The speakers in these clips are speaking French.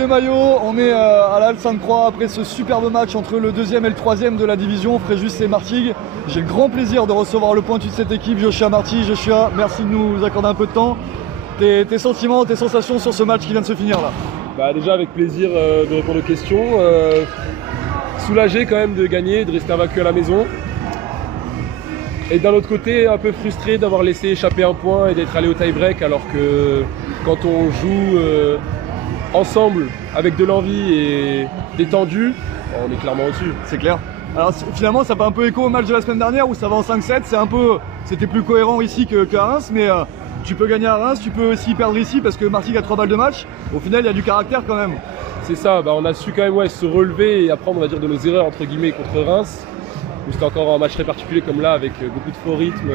les maillots, on est à la Halle Sainte-Croix après ce superbe match entre le 2e et le 3e de la division, Fréjus et Martigues. J'ai le grand plaisir de recevoir le pointu de cette équipe, Joshua Marty. Joshua, merci de nous accorder un peu de temps. Tes sentiments, tes sensations sur ce match qui vient de se finir là? Déjà avec plaisir de répondre aux questions. Soulagé quand même de gagner, de rester invaincu à la maison. Et d'un autre côté, un peu frustré d'avoir laissé échapper un point et d'être allé au tie-break, alors que quand on joue ensemble avec de l'envie et détendu, on est clairement au-dessus. C'est clair. Alors finalement, ça fait un peu écho au match de la semaine dernière où ça va en 5-7. C'était plus cohérent ici qu'à Reims, mais tu peux gagner à Reims, tu peux aussi perdre ici parce que Martigues a 3 balles de match. Au final, il y a du caractère quand même. C'est ça, on a su quand même se relever et apprendre, on va dire, de nos erreurs entre guillemets contre Reims. C'était encore un match très particulier comme là, avec beaucoup de faux rythmes.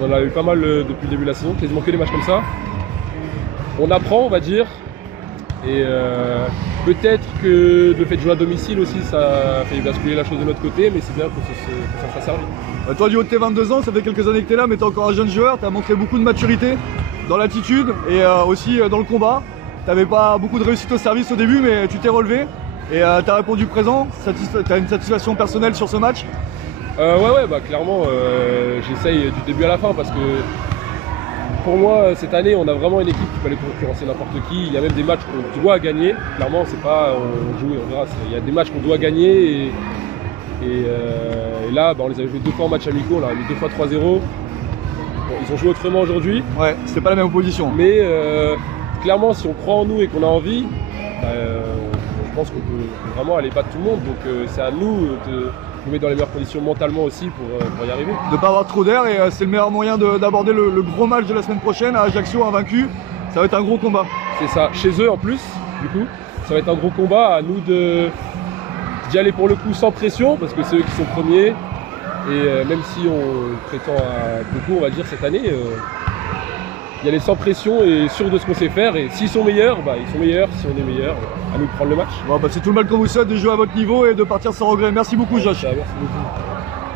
On en a eu pas mal depuis le début de la saison, quasiment que des matchs comme ça. On apprend, on va dire, et peut-être que le fait de jouer à domicile aussi, ça a fait basculer la chose de notre côté, mais c'est bien que ça soit servi. Toi, du haut de tes 22 ans, ça fait quelques années que tu es là, mais tu es encore un jeune joueur, tu as montré beaucoup de maturité dans l'attitude et aussi dans le combat. Tu n'avais pas beaucoup de réussite au service au début, mais tu t'es relevé. Et tu as répondu présent, tu as une satisfaction personnelle sur ce match? Clairement, j'essaye du début à la fin parce que pour moi, cette année, on a vraiment une équipe qui peut aller concurrencer n'importe qui. Il y a même des matchs qu'on doit gagner. Clairement, c'est pas on joue et on verra. Il y a des matchs qu'on doit gagner et là, on les avait joués 2 fois en match amicaux, on a mis 2 fois 3-0. Bon, ils ont joué autrement aujourd'hui. Ouais, c'était pas la même opposition. Mais clairement, si on croit en nous et qu'on a envie, je pense qu'on peut vraiment aller battre tout le monde, donc c'est à nous de nous mettre dans les meilleures conditions mentalement aussi pour y arriver. De ne pas avoir trop d'air et c'est le meilleur moyen d'aborder le gros match de la semaine prochaine à Ajaccio, invaincu. Ça va être un gros combat. C'est ça, chez eux en plus, du coup, ça va être un gros combat, à nous d'y aller pour le coup sans pression, parce que c'est eux qui sont premiers, et même si on prétend à beaucoup, on va dire, cette année, y aller sans pression et sûr de ce qu'on sait faire, et s'ils sont meilleurs, ils sont meilleurs, si on est meilleurs, à nous de prendre le match. Bon, c'est tout le mal qu'on vous souhaite de jouer à votre niveau et de partir sans regret. Merci beaucoup, Josh. Merci beaucoup.